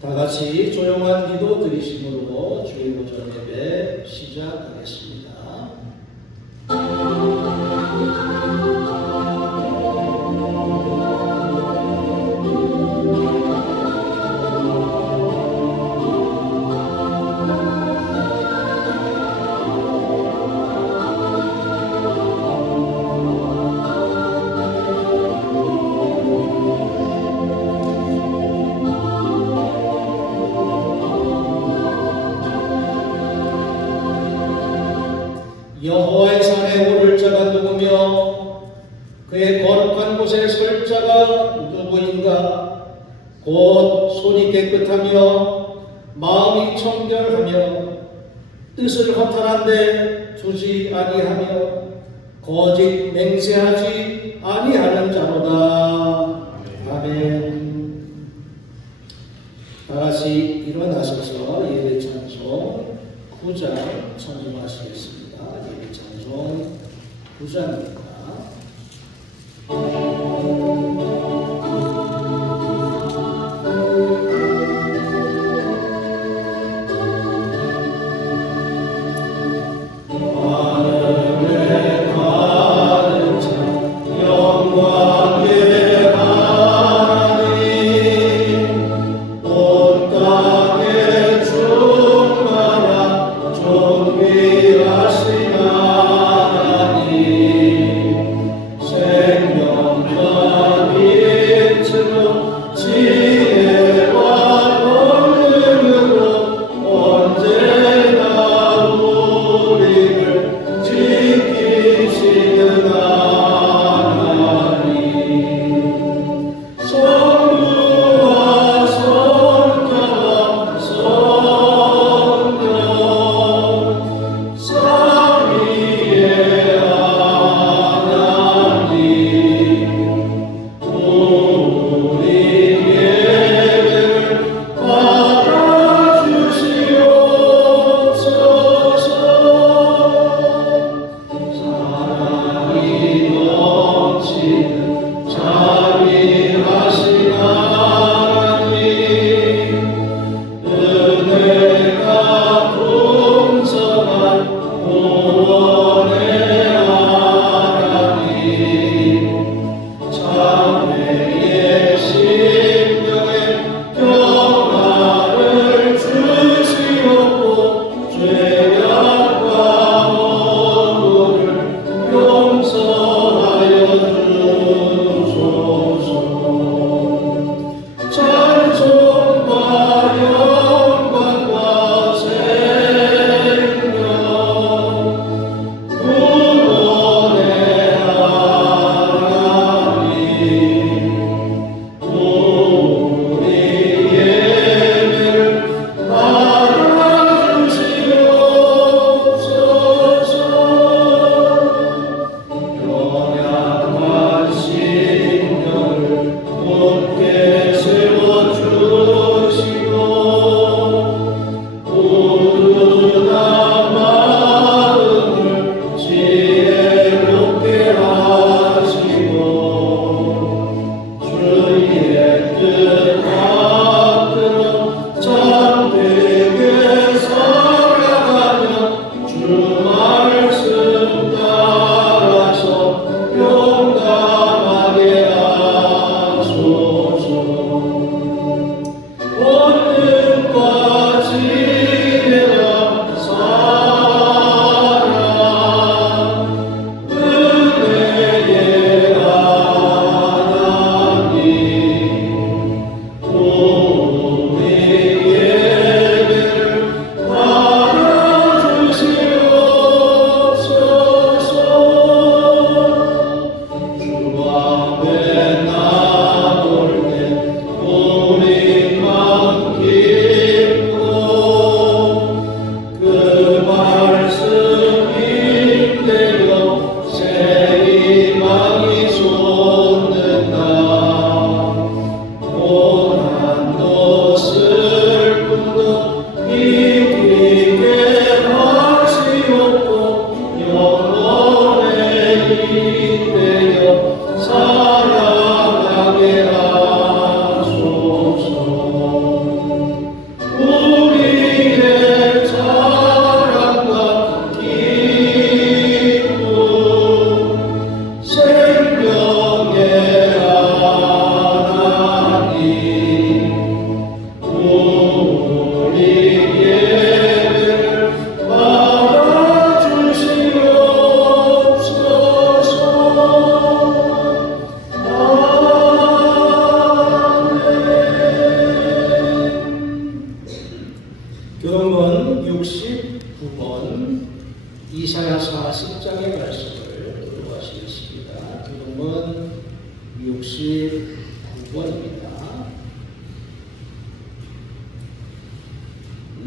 다 같이 조용한 기도 드리심으로 주일 오전 예배 시작하겠습니다. 여호와의 산에 오를 자가 누구며 그의 거룩한 곳에 설 자가 누구인가? 곧 손이 깨끗하며 마음이 청결하며 뜻을 허탄한데 두지 아니하며 거짓 맹세하지 아니하는 자로다. 아멘. 다같이 일어나셔서 예배 찬송 9장 찬송하시겠습니다. 예배 찬송 9장입니다. 존귀하신 하나님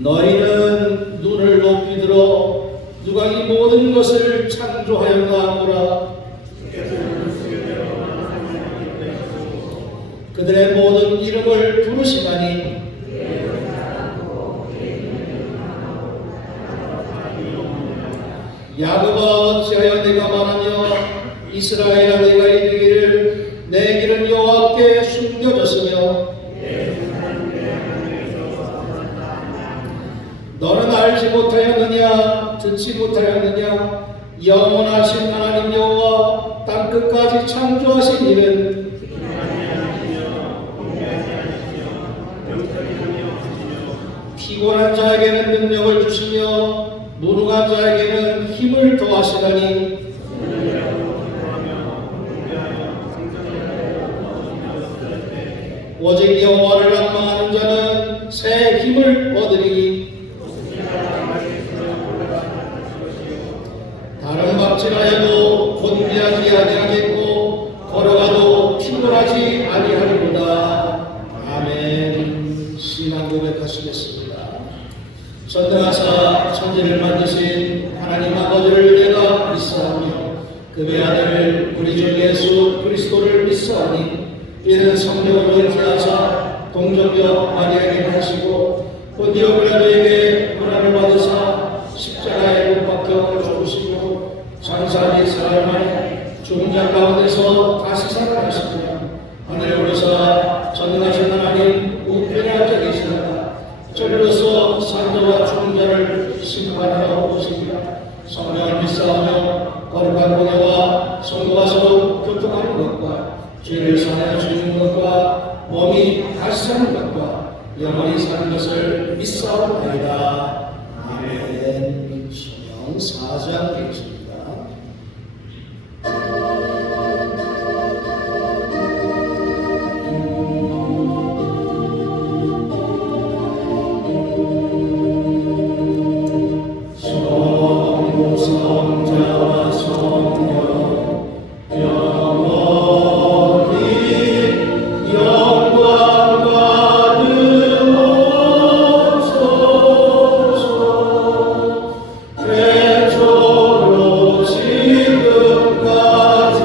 너희는 눈을 높이 들어 누가 이 모든 것을 창조하였나 보라. 그들의 모든 이름을 부르시나니 야곱아 어찌하여 내가 말하며 이스라엘아 내가 이르기를 내 길은 여호와께 숨겨졌으며 너는 알지 못하였느냐 듣지 못하였느냐 영원하신 하나님 여호와 땅끝까지 창조하신 이는 피곤한 자에게는 능력을 주시며 무능한 자에게는 힘을 더하시다니 오직 여호와를 앙망하는 자는 새 힘을 얻으리니 다른 박질하여도 곤비하지 아니하겠고 걸어가도 피곤하지 아니하리로다. 아멘. 신앙 고백하시겠습니다. 전능하사 천지를 만드신 하나님 아버지를 내가 믿사오며 그의 아들 우리 주 예수 그리스도를 믿사오니 이는 성령으로 잉태하사 동정녀 마리아에게 하시고 본디오 빌라도에게 고난을 받으사 십자가에 못 박혀 죽으시고 장사한 4일 만에 죽은 자 가운데서 다시 살아나시며 하늘에 오르사 전능하신 하나님 우편에 앉아 계시다가 저리로서 산자와 죽은 자를 심판하러 오시리라. 성령을 믿사오며 거룩한 공예와 성도가 서로 교통하는 것과 죄를 사하여 주는 것과 몸이 다시 사는 것과 영원히 사는 것을 믿사옵나이다. 아멘. 성령 4장 되겠습니다. 성자와 성령 영원히 영광 받으옵소서. 태초로 지금까지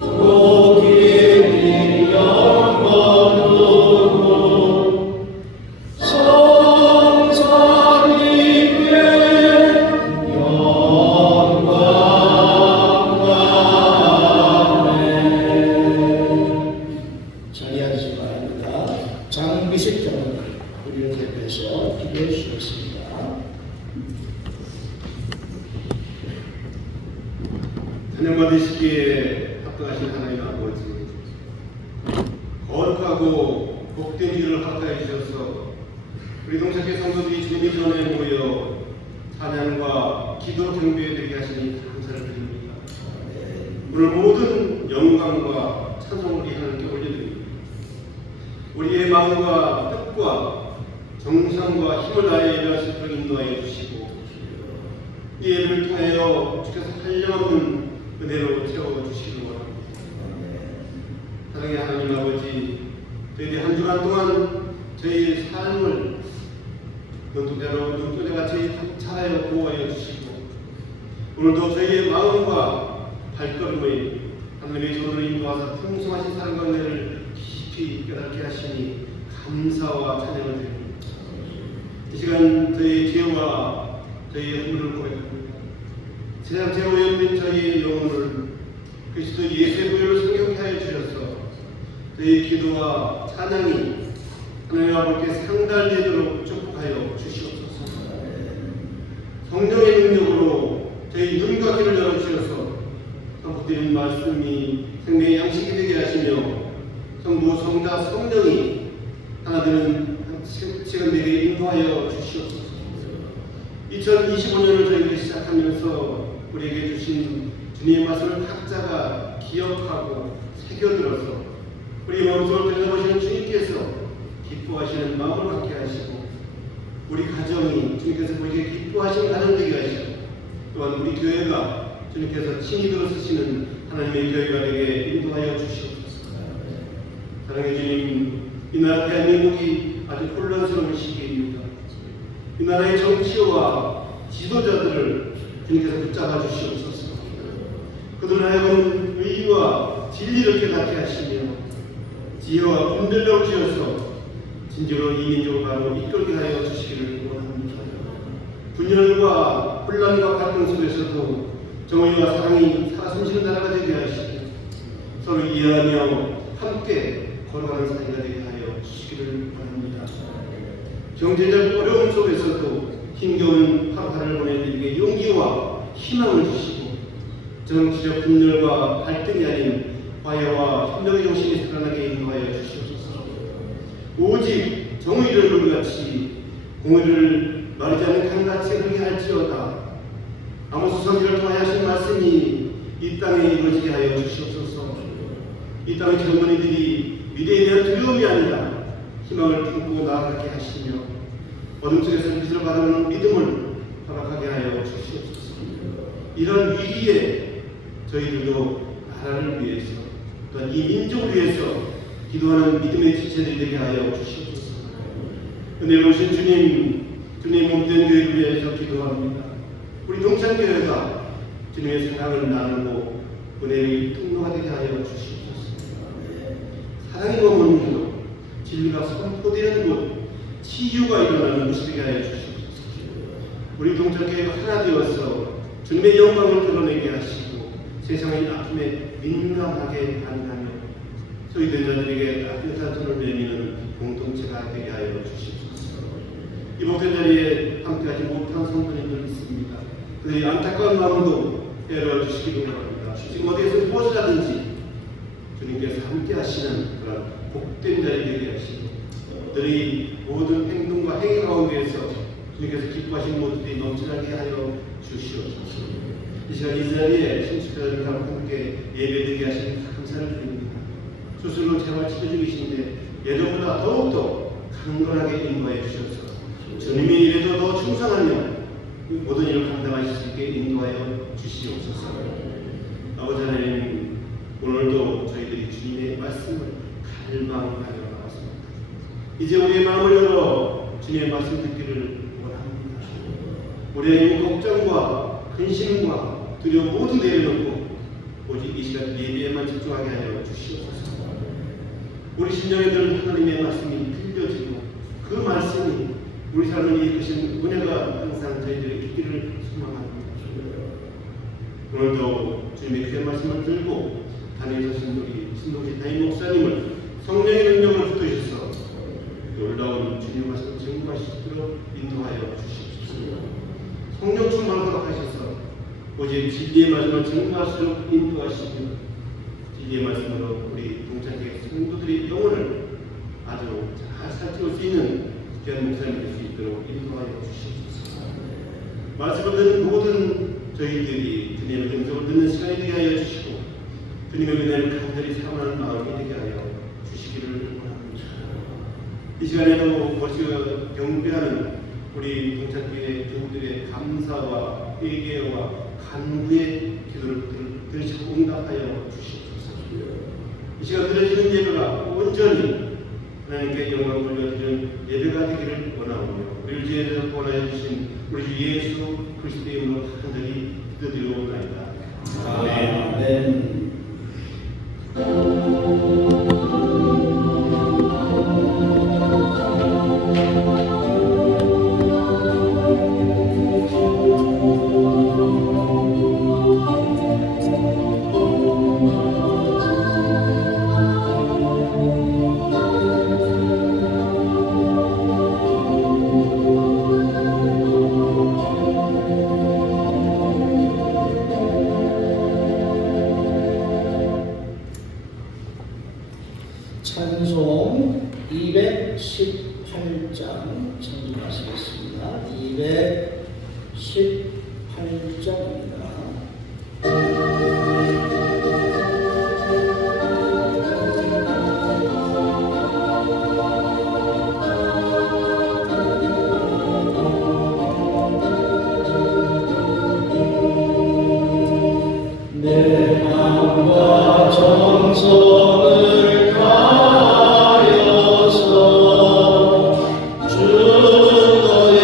독일이 영원으로 성자님께 자리하시기 바랍니다. 장비식 경을 우리를 대표해서 기도해 주시겠습니다. 찬양받으시기에 합당하신 하나님 아버지, 거룩하고 복된 일을 허락해 주셔서 우리 동창회 성도들이 주님 전에 모여 찬양과 기도 경배에 드리게 하시니 감사를 드립니다. 오늘 모든 영광과 찬송을 우리 하나님께 올려드립니다. 우리의 마음과 뜻과 정성과 힘을 다해 예배할 수 있도록 인도하여 주시고 이 예배를 통하여 주께서 한량없는 은혜로 채워주시기 바랍니다. 사랑의 하나님 아버지, 저희들이 한 주간 동안 저희의 삶을 눈동자같이 차하여 보호하여 주시고 오늘도 저희의 마음과 발걸음의 하나님의 조언을 인도하사 풍성하신 사랑과 은혜를 깊이 깨닫게 하시니 감사와 찬양을 드립니다. 이 시간 저희의 죄와 저희의 허물을 고백합니다. 세상 죄 오염된 저희의 영혼을 그리스도 예수의 보혈로 성경케 하여 주셔서 저희의 기도와 찬양이 하나님 아버지께 상달되도록 축복하여 주시옵소서. 성령의 능력으로 저희 눈과 귀를 열어주셔서 선포드린 말씀이 생명의 양식이 되게 하시며 성부, 성자, 성령이 하나 되는 시간 되게 인도하여 주시옵소서. 2025년을 저희들이 시작하면서 우리에게 주신 주님의 말씀을 각자가 기억하고 새겨들어서 우리 마음속을 들여다보시는 주님께서 기뻐하시는 마음을 갖게 하시고 우리 가정이 주님께서 우리에게 기뻐하시는 가정 되게 하시고 또한 우리 교회가 주님께서 친히 들어서시는 하나님의 교회가 되게 인도하여 주시옵소서. 사랑해 주님, 이 나라 대한민국이 아주 혼란스러운 시기입니다. 이 나라의 정치와 지도자들을 주님께서 붙잡아 주시옵소서. 그들 하여금 의와 진리를 깨닫게 하시며 지혜와 분별력을 주셔서 진정으로 이 민족을 바로 이끌게 하여 주시기를 원합니다. 분열과 혼란과 갈등 속에서도 정의와 사랑이 살아 숨쉬는 나라가 되게 하시고 서로 이해하며 함께 걸어가는 사이가 되게 하여 주시기를 바랍니다. 경제적 어려움 속에서도 힘겨운 하루하루를 보내드리게 용기와 희망을 주시고 정치적 분열과 갈등이 아닌 화해와 협력의 정신이 살아나게 인도하여 주시옵소서. 오직 정의를 물같이 공의를 마르지 않는 강같이 흐르게 할지어다. 아모스 선지자를 통하여 하신 말씀이 이 땅에 이루어지게 하여 주시옵소서. 이 땅의 젊은이들이 미래에 대한 두려움이 아니라 희망을 품고 나아가게 하시며 어둠 속에서 빛을 바라보는 믿음을 허락하게 하여 주시옵소서. 이런 위기에 저희들도 나라를 위해서 또한 이 민족을 위해서 기도하는 믿음의 지체들이 되게 하여 주시옵소서. 은혜로우신 주님, 주님 몸된 교회를 위해서 기도합니다. 우리 동창교회가 주님의 사랑을 나누고 은혜의 통로가 되게 하여 주시옵소서. 사랑이 머무는 곳, 진리가 선포되는 곳, 치유가 일어나는 곳이 되게 하여 주시옵소서. 우리 동창교회가 하나 되어서 주님의 영광을 드러내게 하시고 세상의 아픔에 민감하게 반응하며 소외된 자들에게 따뜻한 손을 내미는 공동체가 되게 하여 주시옵소서. 이 목전 자리에 함께하지 못한 성도님들 있습니다. 그들이 안타까운 마음도 열어주시기를 바랍니다. 지금 어디에서 무엇을 하든지 주님께서 함께 하시는 그런 복된 자리 되게 하시고 그들이 모든 행동과 행위 가운데에서 주님께서 기뻐하시는 모습들이 넘쳐나게 하여 주시옵소서. 이 시간 이 자리에 신축자들과 함께 예배드리게 하시니 감사를 드립니다. 스스로 재활 치료 중이신데 예전보다 더욱더 강건하게 인도하여 주셔서 주님의 일에도 더 충성하며 모든 일을 감당하실 수 있게 인도하여 주시옵소서. 아버지 하나님, 오늘도 저희들이 주님의 말씀을 갈망하여 나왔습니다. 이제 우리의 마음을 열어 주님의 말씀 듣기를 원합니다. 우리의 걱정과 근심과 두려움 모두 내려놓고 오직 이 시간 예배에만 집중하게 하여 주시옵소서. 우리 심령에 늘 하나님의 말씀이 들려지고 그 말씀이 우리 삶을 이끄신 은혜가 항상 저희들의 있기를 소망합니다. 오늘도 주님의 귀한 말씀을 들고 다니엘서신 우리 신동식 담임 목사님을 성령의 능력으로 붙드셔서 놀라운 주님의 말씀을 증거하시도록 인도하여 주십시오. 성령 충만을 허락하셔서 오직 진리의 말씀을 증거하시도록 인도하시며 진리의 말씀으로 우리 동창교회 성도들의 영혼을 아주 잘 살피울 수 있는 귀한 목사님이 될 수 있도록 인도하여 주시옵소서. 말씀을 듣는 모든 저희들이 주님의 음성을 듣는 시간이 되게 하여 주시고 주님의 은혜를 간절히 사모하는 마음이 되게 하여 주시기를 원합니다. 이 시간에도 벌써 경배하는 우리 동창교회 교우들의 감사와 회개와 간구의 기도를 들으시고 응답하여 주시옵소서. 이 시간 드려지는 예배가 온전히 하나님께 영광을 돌려드리는 예배가 되기를 원하오며 우리를 지혜를 구원하여 주신 우리 주 예수 그리스도의 이름으로 간절히 기도드리옵나이다. 아멘. 찬송 218장 전송하시겠습니다. 218장입니다. 내 마음과 정성을 다하여서 주 너의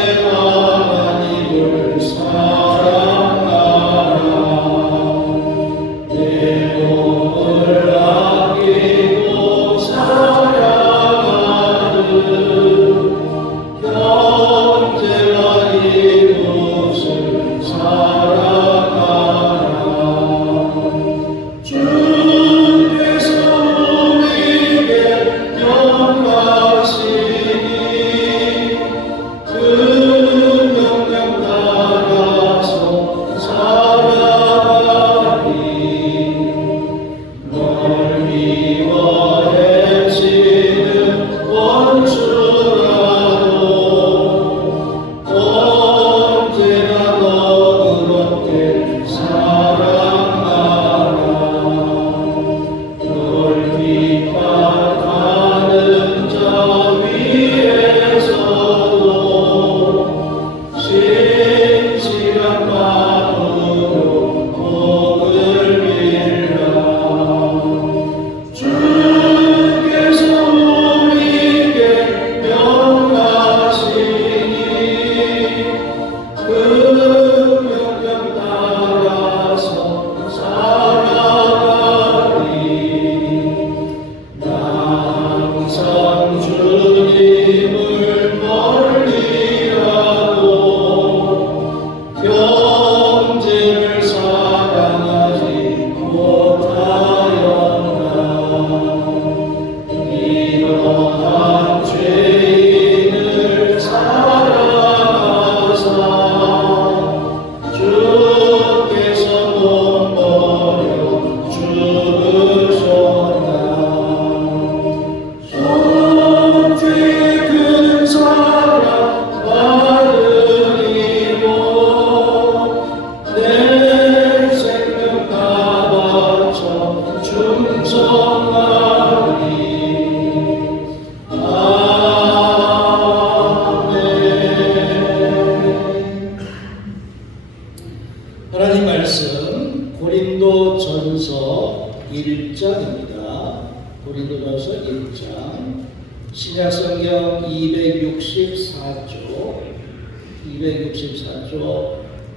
신약성경 264쪽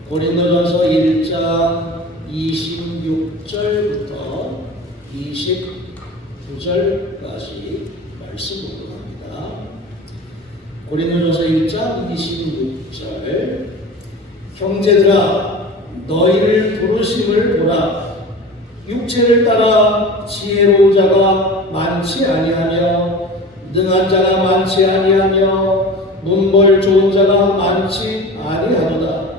고린도전서 1장 26절부터 29절까지 말씀 묵상합니다. 고린도전서 1장 26절 형제들아 너희를 부르심을 보라. 육체를 따라 지혜로운 자가 많지 아니하며 능한 자가 많지 아니하며 문벌 좋은 자가 많지 아니하도다.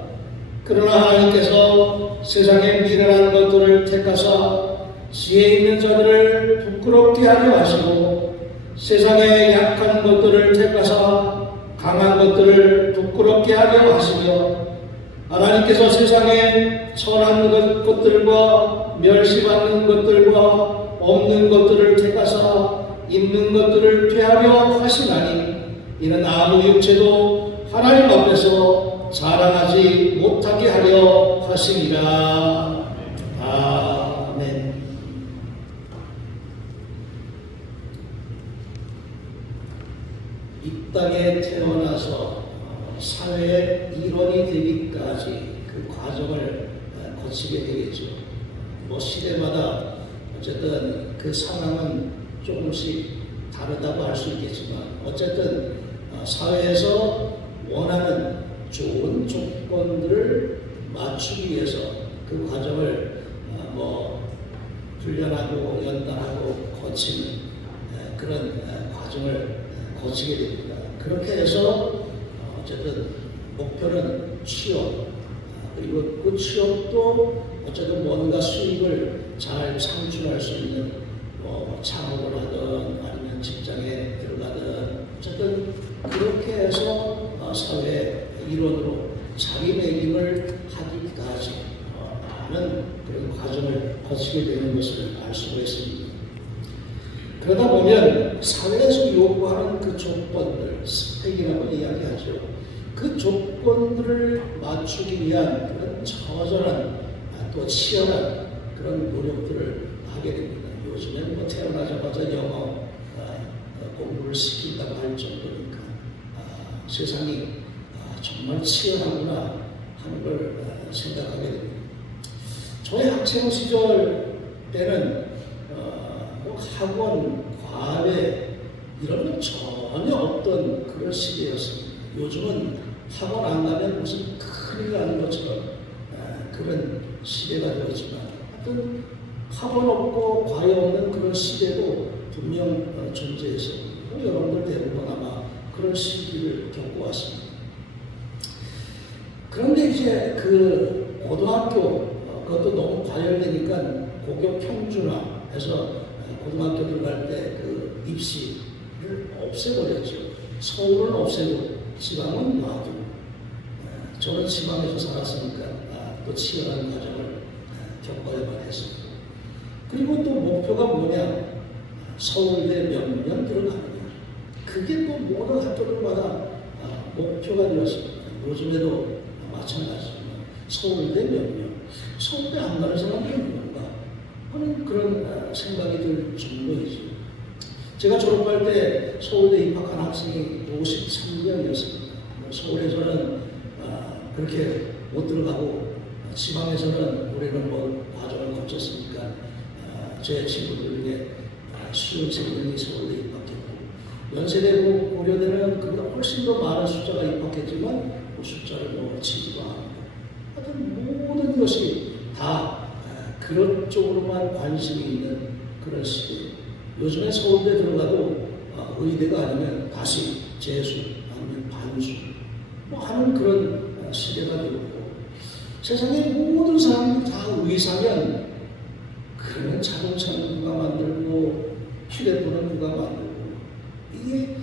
그러나 하나님께서 세상의 미련한 것들을 택하사 지혜 있는 자들을 부끄럽게 하려 하시고 세상의 약한 것들을 택하사 강한 것들을 부끄럽게 하려 하시며 하나님께서 세상에 천한 것들과 멸시받는 것들과 없는 것들을 택하사 있는 것들을 폐하려 하시나니 이는 아무 육체도 하나님 앞에서 자랑하지 못하게 하려 하심이라. 아멘. 이 땅에 태어나서 사회의 일원이 되기까지 그 과정을 거치게 되겠죠. 시대마다 어쨌든 그 상황은 조금씩 다르다고 할 수 있겠지만 어쨌든 사회에서 원하는 좋은 조건들을 맞추기 위해서 그 과정을 훈련하고 연단하고 거치는 그런 과정을 거치게 됩니다. 그렇게 해서 어쨌든 목표는 취업, 그리고 그 취업도 어쨌든 뭔가 수익을 잘 창출할 수 있는 창업을 하든 아니면 직장에 들어가든 어쨌든 그렇게 해서 사회 일원으로 자리매김을 하기까지 많은 그런 과정을 거치게 되는 것을 알 수가 있습니다. 그러다 보면 사회에서 요구하는 그 조건들, 스펙이라고 이야기하죠. 그 조건들을 맞추기 위한 그런 처절한 또 치열한 그런 노력들을 하게 됩니다. 요즘엔 태어나자마자 영어 공부를 시킨다고 할 정도니까 세상이 정말 치열하구나 하는 걸 생각하게 됩니다. 저의 학창 시절 때는 학원, 과외 이런 건 전혀 없던 그런 시대였습니다. 요즘은 학원 안 가면 무슨 큰일 나는 것처럼 그런 시대가 되었지만 하여튼 학원 없고 과외 없는 그런 시대도 분명 존재했습니다. 여러분들 대부분 아마 그런 시기를 겪어왔습니다. 그런데 이제 그 고등학교 그것도 너무 과열되니까 고교 평준화해서 고등학교 들어갈 때 그 입시를 없애버렸죠. 서울은 없애고 지방은 놔두고. 저는 지방에서 살았으니까 또 치열한 과정을 겪어야만 했습니다. 그리고 또 목표가 뭐냐? 서울대 몇 년 들어가느냐. 그게 또 모든 학교들마다 목표가 되었습니다. 요즘에도 마찬가지지만 서울대 몇 년, 서울대 안 가는 사람들은 뭔가 하는 그런 생각이 들 정도이죠. 제가 졸업할 때 서울대 입학한 학생이 53명이었습니다. 서울에서는 그렇게 못 들어가고 지방에서는 우리는 과정을 거쳤으니까 제 친구들 중에 53명이 서울대 입학했고 연세대 고려대는 그보다 훨씬 더 많은 숫자가 입학했지만 그 숫자를 치지도 않고 하여튼 모든 것이 다 그런 쪽으로만 관심이 있는 그런 시대. 요즘에 서울대 들어가도 의대가 아니면 다시 재수 아니면 반수 하는 그런 시대가 되었고 세상의 모든 사람들이 다 의사면 그러면 자동차는 누가 만들고 휴대폰은 누가 만들고 이게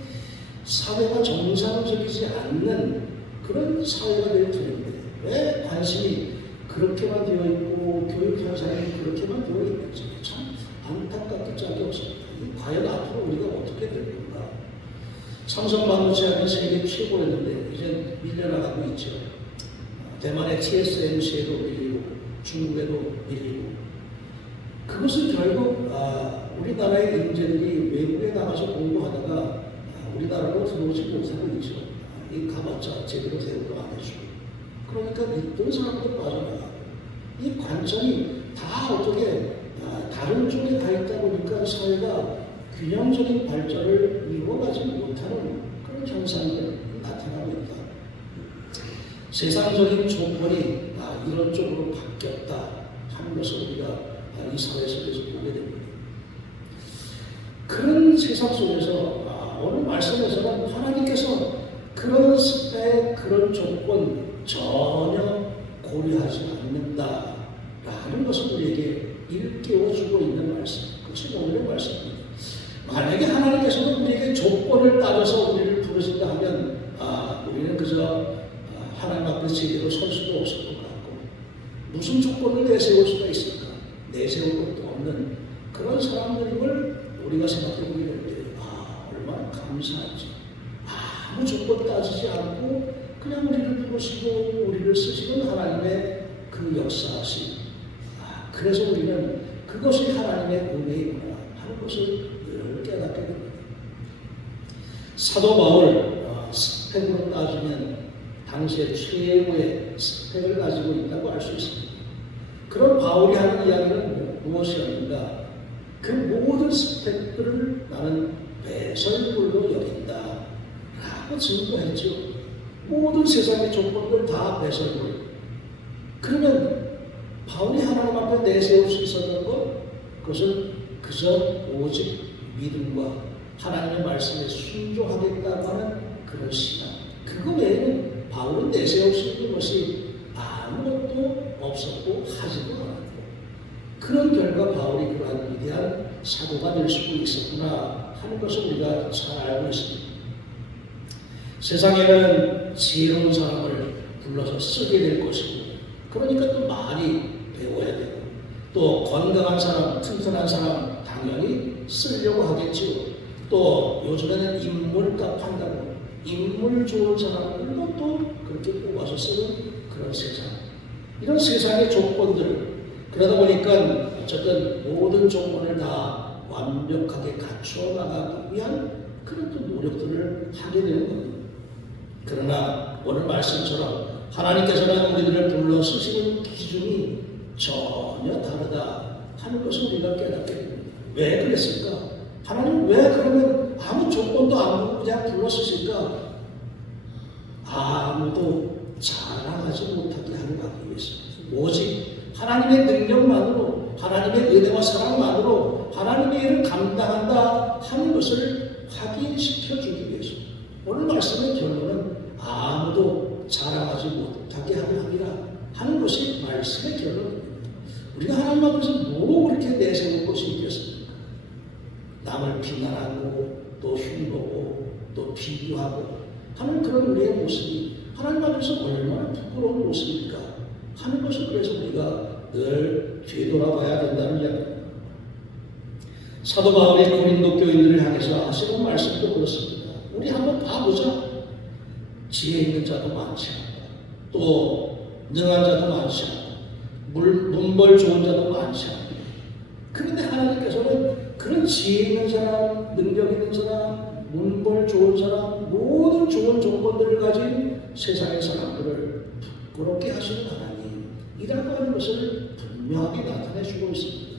사회가 정상적이지 않는 그런 사회가 될 텐데 왜 관심이 그렇게만 되어 있고 교육 현상이 그렇게만 되어 있는지 참 안타깝기 짝이 없습니다. 과연 앞으로 우리가 어떻게 될 건가? 삼성 반도체하면 세계 최고였는데 이제 밀려나가고 있죠. 대만의 TSMC에도 밀리고 중국에도 밀리고 그것은 결국 우리나라의 인재들이 외국에 나가서 공부하다가 들어오지 못하고 있죠. 이 가봤자 제대로 대우를 안 해주고. 그러니까 있던 사람도 빠져나가고. 이 관점이 다 어떻게 다른 쪽에 가 있다 보니까 사회가 균형적인 발전을 이루어가지 못하는 그런 현상이 나타나고 있다. 세상적인 조건이 이런 쪽으로 바뀌었다 하는 것을 우리가 이 사회 속에서 보게 됩니다. 그런 세상 속에서 오늘 말씀에서는 하나님께서 그런 스펙, 그런 조건 전혀 고려하지 않는다라는 것을 우리에게 일깨워주고 있는 말씀. 그것이 오늘의 말씀입니다. 만약에 하나님께서는 우리에게 조건을 따져서 우리를 부르신다 하면 우리는 그저 하나님 앞에 제대로 설 수도 없을 것 같고 무슨 조건을 내세울 수가 있을까? 내세울 것도 없는 그런 사람들임을 우리가 생각해 보게 될 때 얼마나 감사하지. 아무 조건 따지지 않고 그냥 우리를 부르시고 우리를 쓰시는 하나님의 그 역사하심. 그래서 우리는 그것이 하나님의 은혜이구나 하는 것을 늘 깨닫게 됩니다. 사도 바울 스펙으로 따지면 당시에 최고의 스펙을 가지고 있다고 알 수 있습니다. 그런 바울이 하는 이야기는 무엇이었는가? 그 모든 스펙들을 나는 배설물로 여긴다 라고 증거했죠. 모든 세상의 조건들 다 배설물. 그러면 바울이 하나님 앞에 내세울 수 있었던 것, 그것은 그저 오직 믿음과 하나님의 말씀에 순종하겠다고 하는 그런 신앙. 그거 외에는 바울은 내세울 수 있는 것이 아무것도 없었고 하지도 않았고, 그런 결과 바울이 그러한 위대한 사도가 될 수 있었구나 하는 것을 우리가 잘 알고 있습니다. 세상에는 지혜로운 사람을 불러서 쓰게 될 것이고, 그러니까 또 많이 배워야 되고, 또 건강한 사람, 튼튼한 사람 당연히 쓰려고 하겠지요. 또 요즘에는 인물값 한다고 인물 좋은 사람들도 또 그렇게 뽑아서 쓰는 그런 세상. 이런 세상의 조건들, 그러다 보니까 어쨌든 모든 조건을 다 완벽하게 갖추어 나가기 위한 그런 또 노력들을 하게 되는 겁니다. 그러나 오늘 말씀처럼 하나님께서는 우리들을 불러 쓰시는 기준이 전혀 다르다 하는 것을 우리가 깨닫게 됩니다. 왜 그랬을까? 하나님 왜 그러면 아무 조건도 안 두고 그냥 불러 쓰실까? 아무도 자랑하지 못하게 하기 위해서 오직 하나님의 능력만으로, 하나님의 은혜와 사랑만으로 하나님의 일을 감당한다 하는 것을 확인시켜주기 위해서. 오늘 말씀의 결론은 아무도 자랑하지 못하게 하리라 하는 것이 말씀의 결론입니다. 우리가 하나님 앞에서 뭐 그렇게 내세울 것이 있겠습니까? 남을 비난하고 또 흉보고 또 비교하고 하는 그런 우리의 모습이 하나님 앞에서 얼마나 부끄러운 모습일까 하는 것을 그래서 우리가 늘 되돌아봐야 된다는 이야기입니다. 사도 바울이 고린도 교인들을 향해서 하시는 말씀도 그렇습니다. 우리 한번 봐보자. 지혜 있는 자도 많지 않다. 또 능한 자도 많지 않다. 문벌 좋은 자도 많지 않다. 그런데 하나님께서는 그런 지혜 있는 사람, 능력 있는 사람, 문벌 좋은 사람, 모든 좋은 조건들을 가진 세상의 사람들을 부끄럽게 하시는 하나님이라고 하는 것을 분명하게 나타내주고 있습니다.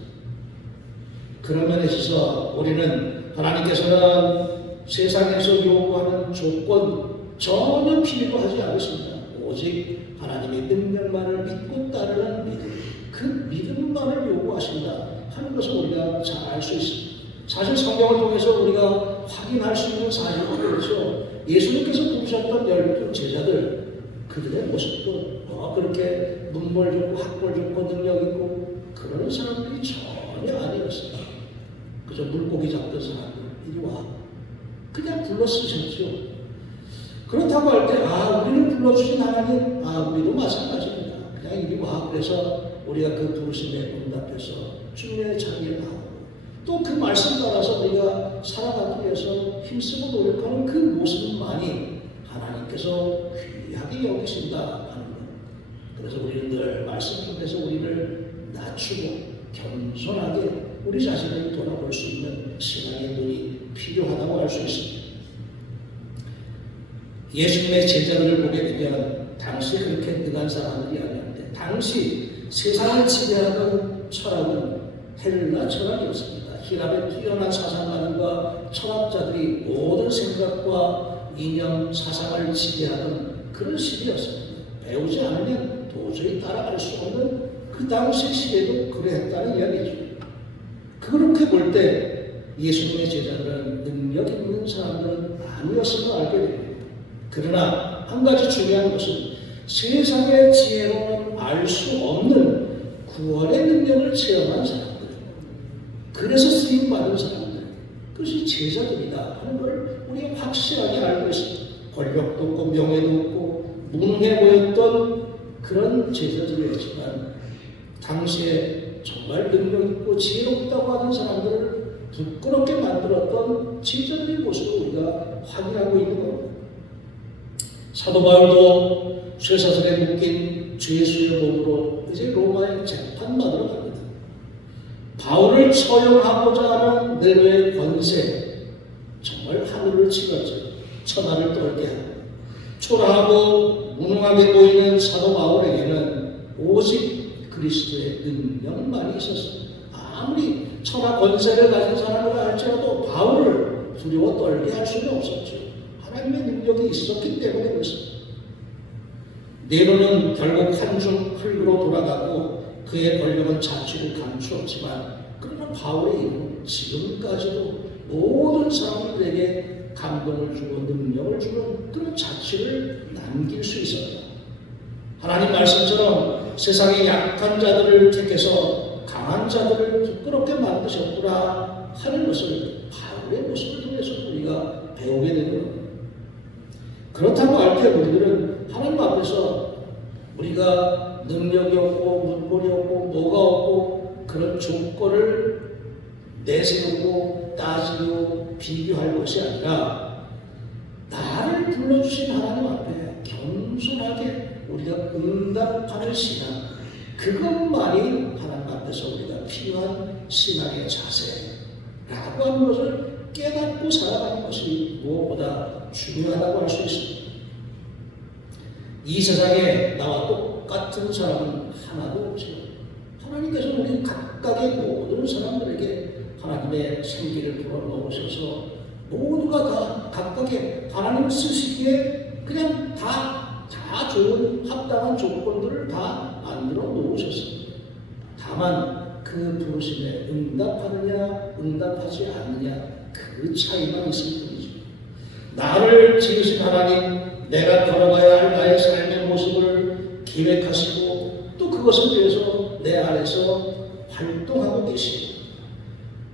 그런 면에 있어서 우리는 하나님께서는 세상에서 요구하는 조건 전혀 필요로 하지 않습니다. 오직 하나님의 능력만을 믿고 따르는 믿음, 그 믿음만을 요구하신다 하는 것을 우리가 잘 알 수 있습니다. 사실 성경을 통해서 우리가 확인할 수 있는 사실은 그렇죠. 예수님께서 부르셨던 12 제자들, 그들의 모습도 그렇게 문벌 좋고 학벌 좋고 능력 있고 그런 사람들이 전혀 아니었어요. 그저 물고기 잡던 사람들, 이리 와. 그냥 불러 쓰셨죠. 그렇다고 할 때, 우리를 불러주신 하나님, 우리도 마찬가지입니다. 그냥 이리 와. 그래서 우리가 그 부르심에 응답해서 주님의 자리에 나오고, 또 그 말씀 따라서 우리가 살아가기 위해서 힘쓰고 노력하는 그 모습만이 하나님께서 귀하게 여기신다 하는 것. 그래서 우리는 늘 말씀 속에서 우리를 낮추고 겸손하게 우리 자신을 돌아볼 수 있는 신앙의 눈이 필요하다고 할 수 있습니다. 예수님의 제자들을 보게 되면 당시 그렇게 능한 사람들이 아니었는데 당시 세상을 지배하던 철학은 헬라 철학이었습니다. 히랍의 뛰어난 사상가들과 철학자들이 모든 생각과 이념, 사상을 지배하던 그런 시대였습니다. 배우지 않으면 도저히 따라갈 수 없는 그 당시 시대도 그랬다는 이야기죠. 그렇게 볼 때 예수님의 제자들은 능력 있는 사람들은 아니었음을 알게 됩니다. 그러나 한 가지 중요한 것은 세상의 지혜로는 알 수 없는 구원의 능력을 체험한 사람들, 그래서 쓰임받은 사람들, 그것이 제자들이다 하는 걸 우리가 확실하게 알고 있습니다. 권력도 없고 명예도 없고 무능해 보였던 그런 제자들이었지만 당시에 정말 능력 있고 지혜롭다고 하는 사람들을 부끄럽게 만들었던 제자들의 모습을 우리가 확인하고 있는 겁니다. 사도 바울도 쇠사슬에 묶인 주 예수의 몸으로 이제 로마에 재판받으러 갑니다. 바울을 처형하고자 하는 네로의 권세, 정말 하늘을 치러져 천하를 떨게 하고 초라하고 무능하게 보이는 사도 바울에게는 오직 그리스도의 능력만이 있었습니다. 아무리 천하 권세를 가진 사람이라 할지라도 바울을 두려워 떨게 할 수는 없었죠. 하나님의 능력이 있었기 때문에 그렇습니다. 네로는 결국 한중 흙으로 돌아가고 그의 권력은 자취를 감추었지만 그러나 바울의 이름은 지금까지도 모든 사람들에게 감동을 주고 능력을 주는 그런 자취를 남길 수 있었다. 하나님 말씀처럼 세상의 약한 자들을 택해서 강한 자들을 부끄럽게 만드셨구나 하는 것을 바울의 모습을 통해서 우리가 배우게 되는 겁니다. 그렇다고 할 때 우리들은 하나님 앞에서 우리가 능력이 없고 물건이 없고 뭐가 없고 그런 조건을 내세우고 따지고 비교할 것이 아니라 나를 불러주신 하나님 앞에 겸손하게 우리가 응답하는 신앙, 그것만이 하나님 앞에서 우리가 필요한 신앙의 자세라고 하는 것을 깨닫고 살아가는 것이 무엇보다 중요하다고 할 수 있습니다. 이 세상에 나와 똑같은 사람은 하나도 없죠. 하나님께서 우리 각각의 모든 사람들에게 하나님의 생기를 불어넣으셔서 모두가 다 각각의 하나님 쓰시기에 그냥 다 좋은 합당한 조건들을 다 만들어 놓으셨습니다. 다만 그 부르심에 응답하느냐 응답하지 않느냐 그 차이만 있을 뿐이죠. 나를 지으신 하나님, 내가 걸어가야 할 나의 삶의 모습을 계획하시고 또 그것을 위해서 내 안에서 활동하고 계시고,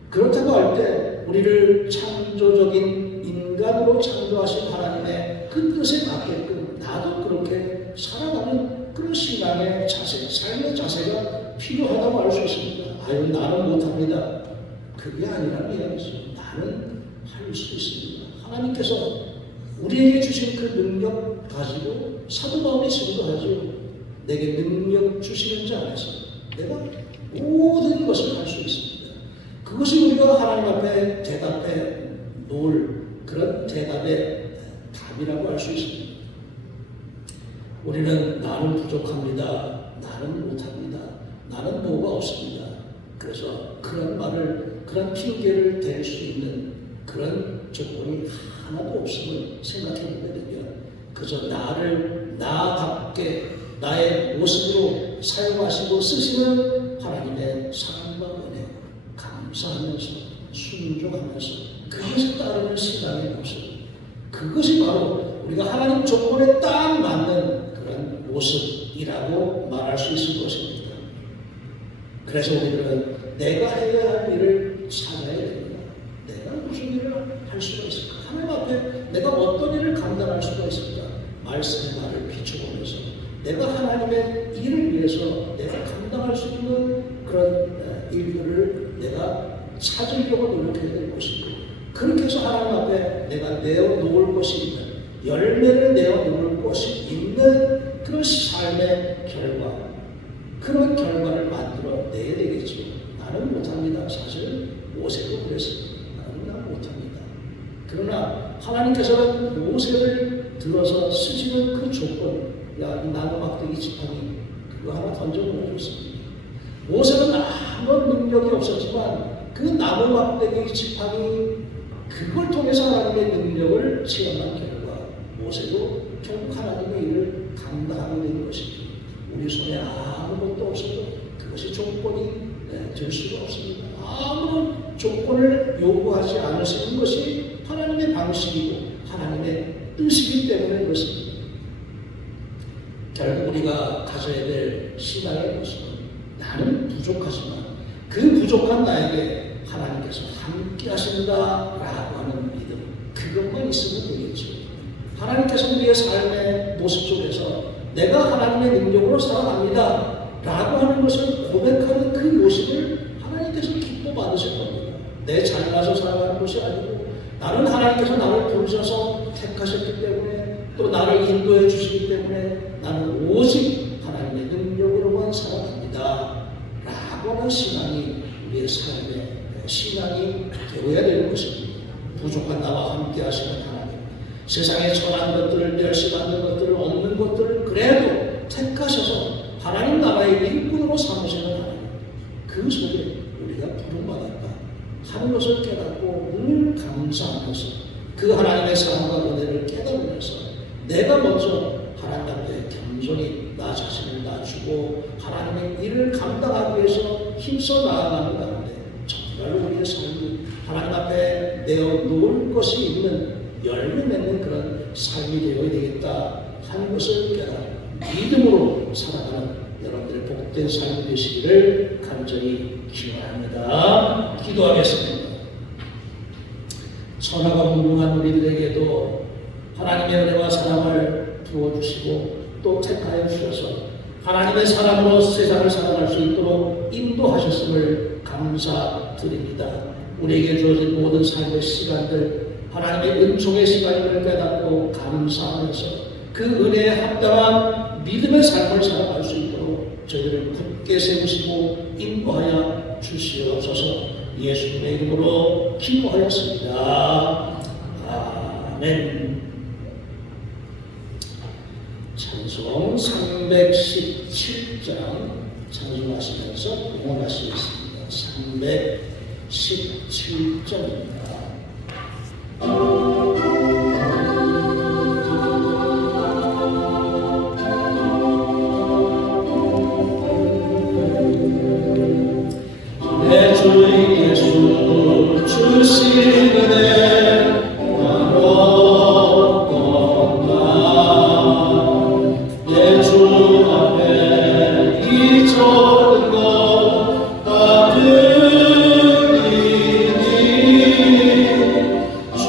그렇다고 할 때 우리를 창조적인 인간으로 창조하신 하나님의 그 뜻에 맞게끔 나도 그렇게 살아가는 그런 신앙의 자세, 삶의 자세가 필요하다고 할 수 있습니다. 아유, 나는 못합니다. 그게 아니라는 이야기죠. 나는 할 수 있습니다. 하나님께서 우리에게 주신 그 능력 가지고 사도 바울이 증거하죠. 내게 능력 주시는 자 안에서 내가 모든 것을 할 수 있습니다. 그것이 우리가 하나님 앞에 대답해 놓을 그런 대답의 답이라고 할 수 있습니다. 우리는 나는 부족합니다. 나는 못합니다. 나는 뭐가 없습니다. 그래서 그런 말을, 그런 핑계를 댈 수 있는 그런 조건이 하나도 없음을 생각해 보게 되면 그저 나를 나답게 나의 모습으로 사용하시고 쓰시는 하나님의 사랑과 은혜, 감사하면서 순종하면서 그것에 따르는 신앙의 모습, 그것이 바로 우리가 하나님 조건에 딱 맞는 그런 모습이라고 말할 수 있을 것입니다. 그래서 우리들은 내가 해야 할 일을 찾아야 됩니다. 내가 무슨 일을 할 수가 있을까? 하나님 앞에 내가 어떤 일을 감당할 수가 있을까? 말씀의 말을 비춰보면서 내가 하나님의 일을 위해서 내가 감당할 수 있는 그런 일들을 내가 찾으려고 노력해야 될 것이고, 그렇게 해서 하나님 앞에 내가 내어놓을 것이 있는, 열매를 내어놓을 것이 있는 그런 삶의 결과, 그런 결과를 만들어 내야 되겠죠. 나는 못합니다. 사실 모세도 그랬습니다. 나는 못합니다. 그러나 하나님께서는 모세를 들어서 쓰시는 그 조건, 야, 이 나무 막대기 지팡이 그거 하나 던져 보여줬습니다. 모세는 아무런 능력이 없었지만 그 나무 막대기 지팡이 그걸 통해서 하나님의 능력을 체험한 결과 모세도 결국 하나님의 일을 감당하게 된 것이죠. 우리 손에 아무것도 없어도 그것이 조건이 될 수가 없습니다. 아무런 조건을 요구하지 않으시는 것이 하나님의 방식이고 하나님의 뜻이기 때문에 그렇습니다. 결국 우리가 가져야 될 신앙의 모습은 나는 부족하지만 그 부족한 나에게 하나님께서 함께 하신다라고 하는 믿음, 그것만 있으면 되겠죠. 하나님께서 우리의 삶의 모습 속에서 내가 하나님의 능력으로 살아갑니다 라고 하는 것을 고백하는 그 모습을 하나님께서 기뻐 받으실 겁니다. 내 잘나서 살아가는 것이 아니고 나는 하나님께서 나를 부르셔서 택하셨기 때문에 또 나를 인도해 주시기 때문에 나는 오직 하나님의 능력으로만 살아갑니다 라고 하는 신앙이 우리의 삶의 신앙이 되어야 되는 것입니다. 부족한 나와 함께 하시는 하나님, 세상에 천한 것들을 멸시받는 것들을 없는 것들을 그래도 택하셔서 하나님 나라의 일꾼으로 삼으시는 하나님, 그 속에 우리가 부름받았다 하는 것을 깨닫고 늘 감사하면서 그 하나님의 사랑과 은혜를 깨달으면서 내가 먼저 하나님 앞에 겸손히 나 자신을 낮추고 하나님의 일을 감당하기 위해서 힘써 나아가는 가운데 정말 우리의 삶이 하나님 앞에 내어놓을 것이 있는 열매 맺는 그런 삶이 되어야 되겠다 하는 것을 깨달아 믿음으로 살아가는 여러분들의 복된 삶이 되시기를 간절히 기원합니다. 기도하겠습니다. 선하고 무궁한 우리들에게도 하나님의 은혜와 사랑을 부어주시고 또 택하여 주셔서 하나님의 사랑으로 세상을 살아갈 수 있도록 인도하셨음을 감사드립니다. 우리에게 주어진 모든 삶의 시간들 하나님의 은총의 시간임을 깨닫고 감사하면서 그 은혜에 합당한 믿음의 삶을 살아갈 수 있도록 저희를 굳게 세우시고 인도하여 주시옵소서. 예수님의 이름으로 기도하였습니다. 아멘. 찬송 317장 찬송하시면서 응원하시겠습니다. 317장입니다. 내 주 예수 주시는 은혜 나눴건가 내 주 앞에 잊어둔 것 받으리니 주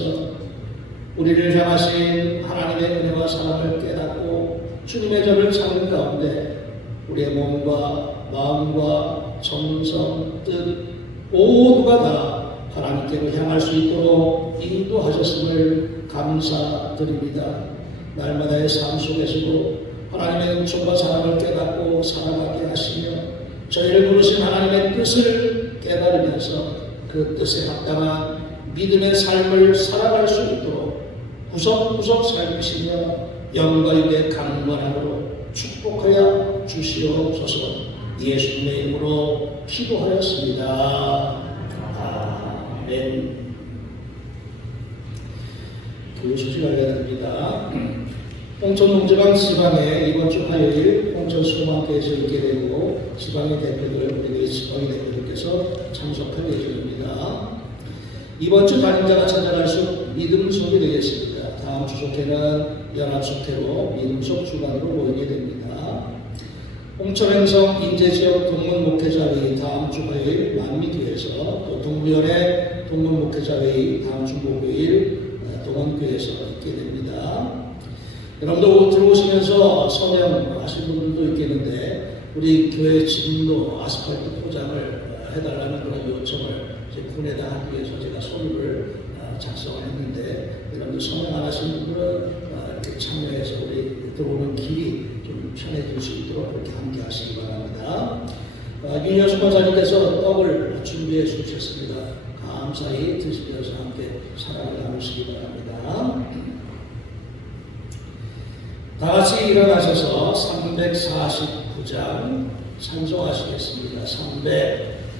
하시면서 우리를 향하신 하나님의 은혜와 사랑을 깨닫고 주님의 저를 찾는 가운데 우리의 몸과 마음과 정성, 뜻 모두가 다 하나님께로 향할 수 있도록 인도하셨음을 감사드립니다. 날마다의 삶 속에서도 하나님의 은총과 사랑을 깨닫고 살아가게 하시며 저희를 부르신 하나님의 뜻을 깨달으면서 그 뜻에 합당한 믿음의 삶을 살아갈 수 있도록 구석구석 살피시며 영광의 강건함으로 축복하여 주시옵소서. 예수님의 이름으로 기도하였습니다. 아멘. 그 소식 알려드립니다. 홍천농지방 지방에 이번 주 화요일 홍천 수도만교에서 있게 되고 지방의 대표들, 우리 지방의 대표들께서 참석할 예정입니다. 이번 주 담임자가 찾아갈수록 믿음 속이 되겠습니다. 다음 주 속회는 연합속회로 믿음 속 주간으로 모이게 됩니다. 홍천행성 인제지역 동문목회자회의 다음 주 화요일 만미교에서 또 동부연의 동문목회자회의 다음 주 목요일 동원교에서 있게 됩니다. 여러분도 들어오시면서 서명하신 분들도 있겠는데 우리 교회 지금도 아스팔트 포장을 해달라는 그런 요청을 제 군에다 하기 위해서 제가 서류를 작성을 했는데 여러분들 서명 안 하신 분들은 이렇게 참여해서 우리 들어오는 길이 좀 편해질 수 있도록 그렇게 함께 하시기 바랍니다. 윤여수 권사님께서 떡을 준비해 주셨습니다. 감사히 드시면서 함께 사랑을 나누시기 바랍니다. 다 같이 일어나셔서 349장 찬송하시겠습니다.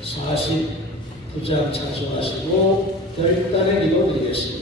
349장 찬송하시고 결단의 기도 드리겠습니다.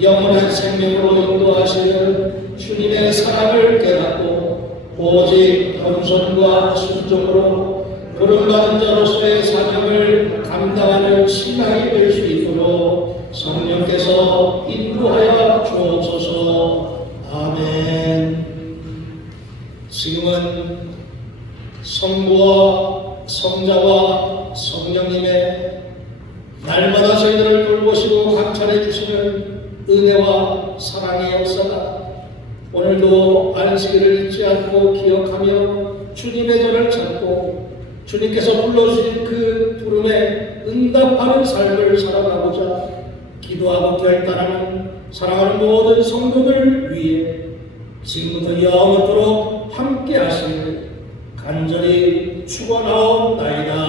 영원한 생명으로 인도하시는 주님의 사랑을 깨닫고 오직 겸손과 순종으로 부름받은 자로서의 사명을 감당하는 신앙이 될 수 있도록 성령께서 인도하여 주옵소서. 아멘. 지금은 성부와 성자와 성령님의 날마다 저희들을 돌보시고 감찰해 주시는 은혜와 사랑의 역사가 오늘도 안식일을 잊지 않고 기억하며 주님의 전을 찾고 주님께서 불러주신 그 부름에 응답하는 삶을 살아가고자 기도하고 결단하는 사랑하는 모든 성도들 위해 지금부터 영원토록 함께 하시길 간절히 축원하옵나이다.